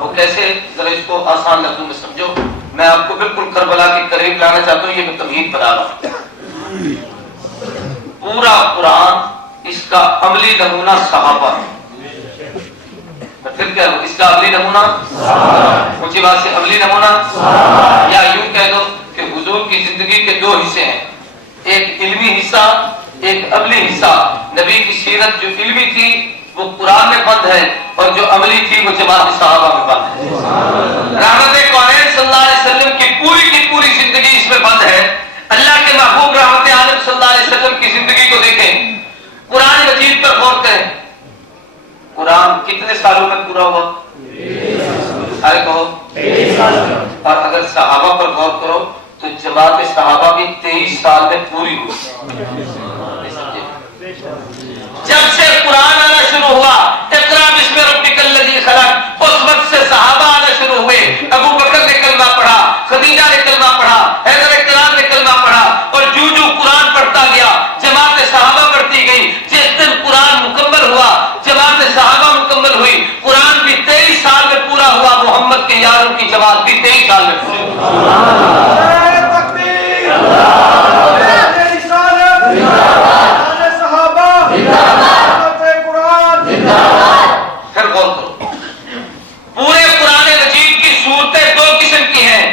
وہ کیسے؟ ذرا اس کو آسان لفظوں میں سمجھو. میں آپ کو بالکل کربلا کے قریب لانا چاہتا ہوں. یہ میں تمہید بتا رہا ہوں. پورا قرآن اس کا عملی نمونہ صحابہ. پھر کیا اس کا عملی نمونہ اونچی بات سے عملی نمونہ، یا یوں کہہ دو کہ حضور کی زندگی کے دو حصے ہیں، ایک علمی حصہ ایک عملی حصہ. نبی کی سیرت جو علمی تھی وہ قرآن میں بند ہے، اور جو عملی تھی وہ جماعت صحابہ میں بند ہے. رحمت کونین صلی اللہ علیہ وسلم کی پوری زندگی اس میں بند ہے. اللہ کے محبوب رحمت عالم صلی اللہ علیہ وسلم کی زندگی کو دیکھیں، قرآن مجید پر غور کریں. قرآن کتنے سالوں میں پورا ہوا؟ ارے کہو. اور اگر صحابہ پر غور کرو تو جماعت صحابہ بھی 23 سال میں پوری ہوئی. جب سے قرآن آنا شروع ہوا، اقرا بسم ربک الذی خلق، اس وقت سے صحابہ آنا شروع ہوئے. ابو بکر نے کلمہ پڑھا، خدیجہ نے کلمہ پڑھا، حیدر کرام نے کلمہ پڑھا، اور جو قرآن پڑھتا گیا جماعت صحابہ بڑھتی گئی. جس دن قرآن مکمل ہوا جماعت صحابہ مکمل ہوئی. قرآن بھی 23 سال میں پورا ہوا. محمد کے یاروں کی جماعت بھی 23 سال میں پوری ہوئی. پھر غور کرو، پورے قرآن مجید کی صورتیں دو قسم کی ہیں،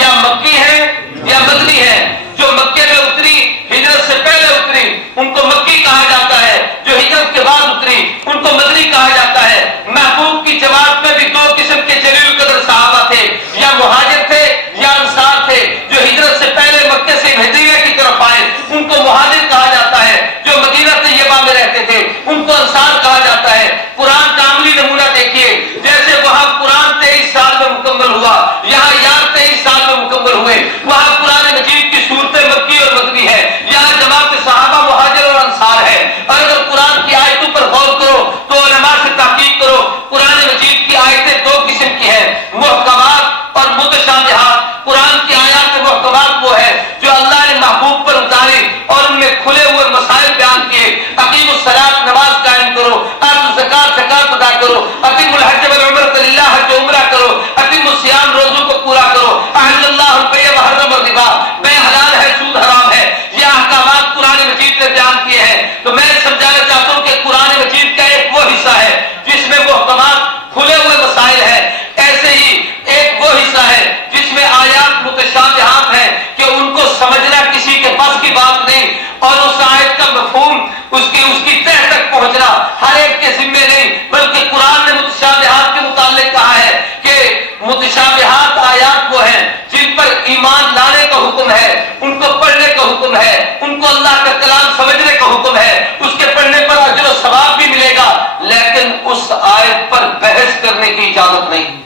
یا مکی ہیں یا مدنی ہیں. جو مکے میں اتری، ہجرت سے پہلے اتری، ان کو مکی کہا جاتا ہے. جو ہجرت کے بعد اتری ان کو مدنی کہا جاتا ہے. محبوب کی جماعت میں بھی دو قسم کے جلیل القدر صحابہ تھے، یا مہاجر تھے یا انصار تھے. جو ہجرت سے پہلے مکے سے مدینہ کی طرف آئے ان کو مہاجر کہا جاتا ہے. جو مدینہ طیبہ میں رہتے تھے ان کو انصار کہا جاتا ہے. قرآن کا عملی نمونہ دیکھیے، جیسے وہاں قرآن 23 سال میں مکمل ہوا، یہاں یار 23 سال میں مکمل ہوئے. وہاں قرآن مجید کی صورتیں مکی اور مدنی ہے، یہاں جماعت صحابہ مہاجر اور انصار ہے. اور اگر قرآن کی آیتوں پر غور کرو تو علماء سے تحقیق کرو. قرآن مجید کی آیتیں دو قسم کی ہیں، محکمات اور متشابہات. قرآن کی آیات محکمات وہ ہے جو اللہ نے محبوب پر اتاری اور ان میں کھلے ہوئے مسائل بیان کیے. اقیموا الصلاۃ، نماز قائم کرو. آتوا الزکوٰۃ، زکات ادا کرو. اقیموا الحج والعمرۃ للہ، حج و عمرہ کرو. اقیموا الصیام، روزوں کو پورا کرو. احل اللہ البیع وحرم الربا، بیع حلال ہے سود حرام ہے. یہ احکامات قرآن مجید نے بیان کیے ہیں. تو میں سمجھانا چاہتا ہوں کہ قرآن مجید کا ایک وہ حصہ ہے جس میں محکمات کھلے ہوئے مسائل ہیں. ایسے ہی ایک وہ حصہ ہے جس میں آیات متشابہات ہیں کہ ان کو سمجھنا کسی کے بس کی بات نہیں، اور اس آیت کا مفہوم اس کی تہ تک پہنچنا ہر ایک کے ذمے نہیں. بلکہ قرآن نے متشابہات کے متعلق کہا ہے کہ متشابہات آیات وہ ہیں جن پر ایمان لانے کا حکم ہے، ان کو پڑھنے کا حکم ہے، ان کو اللہ کا کلام سمجھنے کا حکم ہے. اس کے پڑھنے پر اجر و ثواب بھی ملے گا، لیکن اس آیت پر بحث کرنے کی اجازت نہیں.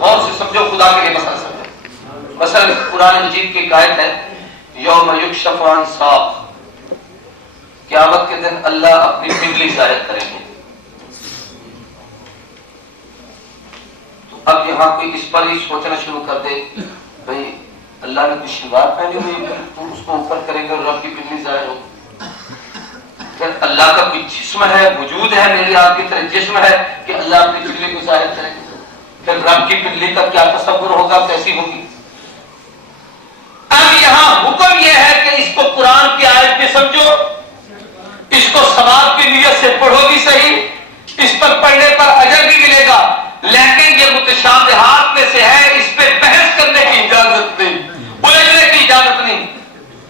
غور سے سمجھو، خدا کے لیے مسئلہ سمجھو. مثلا قرآن مجید کی ایک آیت ہے، یوم یکشف عن ساق، قیامت کے دن اللہ اپنی پنڈلی ظاہر کریں گے. تو اب یہاں کوئی اس پر ہی سوچنا شروع کر دے، بھئی اللہ نے کچھ شلوار پہنی ہوئی ہے تو اس کو اوپر کریں گے اور رب کی پنڈلی ظاہر ہو. پھر اللہ کا کوئی جسم ہے، وجود ہے میری آپ کی طرح جسم ہے کہ اللہ اپنی پنڈلی کو ظاہر کرے گا. پھر رب کی پنڈلی کا کیا تصور ہوگا، کیسی ہوگی. اب یہاں حکم یہ ہے کہ اس کو قرآن کی آیت پہ سمجھو، اس کو ثواب کی نیت سے پڑھو بھی صحیح، اس پر پڑھنے پر اجر بھی ملے گا، لیکن یہ متشابہات میں سے ہے، اس پہ بحث کرنے کی اجازت نہیں، الجھنے کی اجازت نہیں.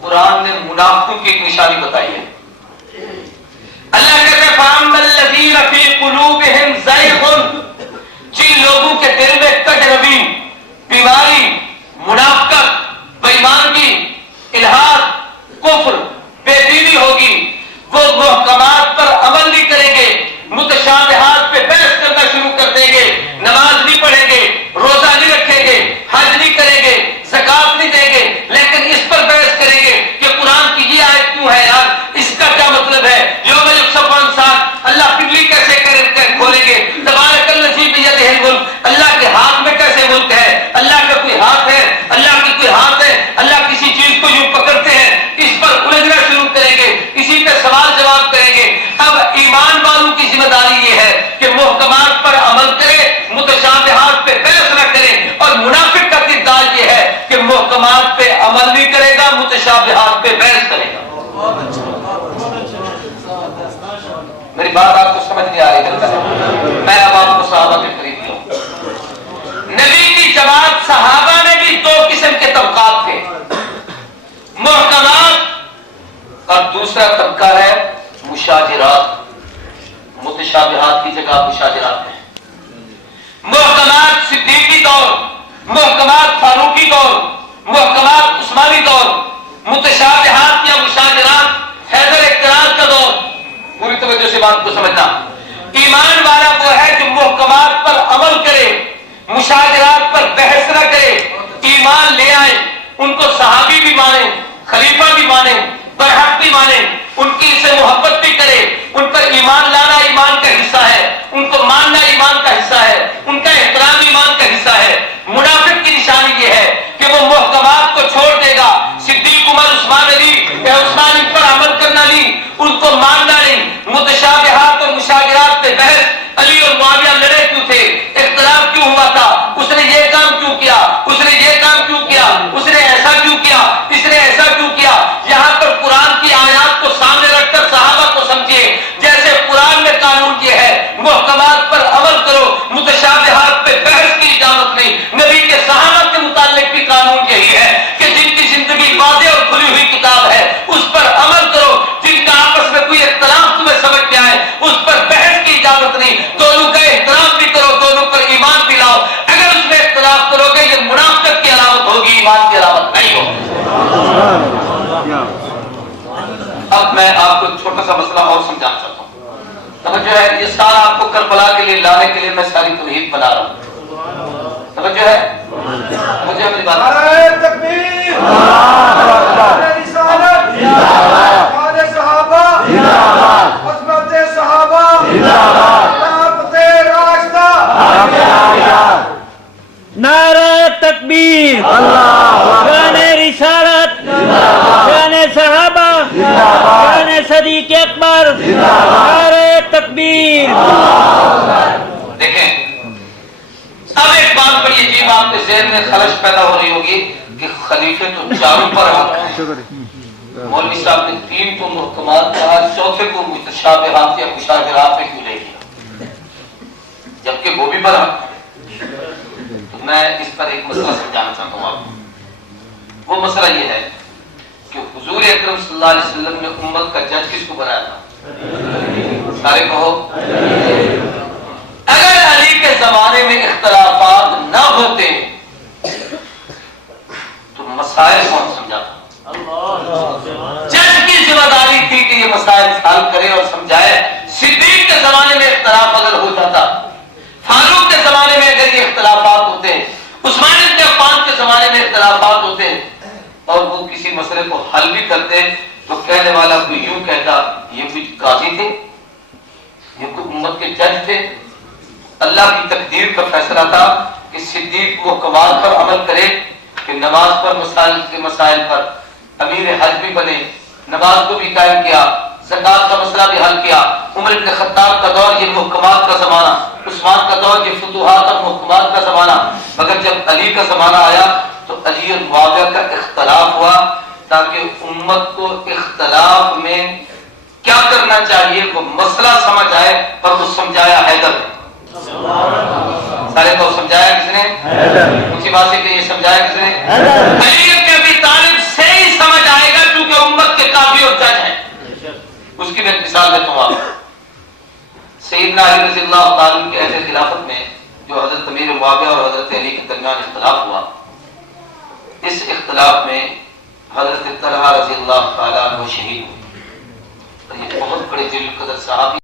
قرآن نے منافقوں کی ایک نشانی بتائی ہے. اللہ کہتے ہیں فَأَمَّا الَّذِينَ فِي قُلُوبِهِمْ زَيْغٌ، جن لوگوں کے دل میں تجربی، بیماری، منافقت، بےایمانگی، الحاد، کفر، بے دینی ہوگی، وہ محکمات پر عمل نہیں کریں گے، متشابہات پہ بحث کرنا شروع کر دیں گے. نماز نہیں پڑھیں گے، روزہ نہیں رکھیں گے، حج نہیں کریں گے، زکات نہیں دیں گے، لیکن اس پر بحث کریں گے کہ قرآن کی یہ آیت کیوں ہے یار، اس کا کیا مطلب ہے. یوم یکشف عن ساق، اللہ پنڈلی کیسے کھولیں گے. تبارک الذی بیدہ الملک، اللہ کے ہاتھ میں کیسے ملک ہے. اللہ کا کوئی ہاتھ ہے، اللہ کی کوئی ہاتھ ہے، اللہ کسی چیز کو یوں پکڑتے ہیں. اس پر الجھنا شروع کریں گے، اسی پہ سوال جواب کریں گے. صحابہ میں بھی دو قسم کے طبقات تھے، محکمات اور دوسرا طبقہ ہے مشاجرات، متشابہات کی جگہ مشاجرات ہیں۔ محکمات صدیقی دور، محکمات فاروقی دور، محکمات عثمانی دور، متشابہات یا مشاجرات حیدر اقتدار کا دور۔ پوری توجہ سے بات کو سمجھنا، ایمان والا وہ ہے جو محکمات پر عمل کرے، مشاجرات پر بحث نہ کرے، ایمان لے آئے، ان کو صحابی بھی مانے، خلیفہ بھی مانے، برحق بھی مانے، ان کی سے محبت بھی کرے، ان پر ایمان لانا ایمان کا حصہ ہے، ان کو ماننا ایمان کا حصہ ہے، ان کا احترام ایمان کا حصہ ہے۔ منافق کی نشانی یہ ہے کہ وہ محکمات کو چھوڑ دے گا، صدیق عمر عثمان علی عثمان ان پر عمل کرنا نہیں، ان کو ماننا نہیں، متشابہات اور مشاجرات پہ بحث، علی اور معاویہ لڑے کیوں تھے، اختلاف کیوں ہوا تھا، اس نے یہ کام کیوں کیا، اس نے یہ کام کیوں کیا، اس نے ایسا کیوں کیا، اس نے ایسا کیوں کیا۔ یہاں پر قرآن کی آیات کو سامنے رکھ کر صحابہ کو سمجھیے، جیسے قرآن میں قانون یہ ہے محکمات پر عمل کرو، متشابہات پہ بحث کی اجازت نہیں۔ نبی کے صحابہ کے متعلق بھی قانون یہی ہے کہ جن کی زندگی واضح اور کھلی ہوئی کتاب ہے اس پر عمل کرو، جن کا آپس میں کوئی اختلاف تمہیں سمجھ میں آئے اس پر بحث کی اجازت نہیں، دونوں کا احترام بھی کرو، دونوں پر ایمان بھی لاؤ۔ اگر اس میں اختلاف کرو گے یہ منافقت کی علامت ہوگی، ایمان کی علامت نہیں ہوگی۔ اب میں آپ کو چھوٹا سا مسئلہ اور سمجھانا چاہتا ہوں، توجہ ہے، یہ سارا آپ کو کربلا کے لیے لانے کے لیے میں ساری توحید بنا رہا ہوں، توجہ ہے، مجھے میری بات نعرہ تکبیر، نعرہ رسالت، شان صحابہ، عظمت صحابہ، خلافت راشدہ، نعرہ تکبیر، شان رسالت، شان صحابہ، شان صدیق اکبر، نعرہ تکبیر۔ دیکھیں اب ایک بات بڑی عجیب آپ کے ذہن میں خلش پیدا ہو رہی ہوگی کہ خلیفے تو چاروں پر حق ہیں، مولوی صاحب نے 3 کو محکمات کہا، چوتھے کو متشابہات یا مشاجرات میں کیوں لے گیا جبکہ وہ بھی پر حق ہے؟ تو میں اس پر ایک مسئلہ سمجھانا چاہتا ہوں آپ کو۔ وہ مسئلہ یہ ہے کہ حضور اکرم صلی اللہ علیہ وسلم نے امت کا جج کس کو بنایا تھا؟ سارے کہو۔ اگر علی کے زمانے میں اختلافات نہ ہوتے تو مسائل کون سمجھاتا؟ جج کی ذمہ داری تھی کہ یہ مسائل حل کرے اور سمجھائے۔ صدیق کے زمانے میں اختلاف اگر ہو جاتا، فاروق کے زمانے میں اگر یہ اختلافات ہوتے، عثمان بن عفان کے زمانے میں اختلافات ہوتے اور وہ کسی مسئلے کو حل بھی کرتے تو کہنے والا کوئی یوں کہتا یہ کوئی قاضی تھے، یہ کوئی امت کے جج تھے؟ اللہ کی تقدیر کا فیصلہ تھا کہ صدیق محکمات پر عمل کرے، کہ نماز پر مسائل پر امیر حج بھی بنے، نماز کو بھی قائم کیا، زکات کا مسئلہ بھی حل کیا۔ عمر بن خطاب کا دور یہ محکمات کا زمانہ، عثمان کا دور یہ فتوحات اور محکمات کا زمانہ، مگر جب علی کا زمانہ آیا تو علی اور معاویہ کا اختلاف ہوا تاکہ امت کو اختلاف میں کیا کرنا چاہیے وہ مسئلہ سمجھ آئے، اور وہ سمجھایا حیدر نے۔ سارے کو سمجھایا کس نے؟ اونچی بات ہے کہ یہ سمجھایا کس نے؟ علی بن ابی طالب سے ہی سمجھ آئے گا کیونکہ امت کے قاضی اور جج ہیں۔ اس کی میں مثال دیتا ہوں آپ۔ سیدنا علی رضی اللہ تعالیٰ کے عہد خلافت میں جو حضرت امیر معاویہ اور حضرت علی کے درمیان اختلاف ہوا، اس اختلاف میں حضرت طلحہ رضی اللہ تعالیٰ عنہ شہید ہوئے، اور یہ بہت بڑے ذی القدر صحابی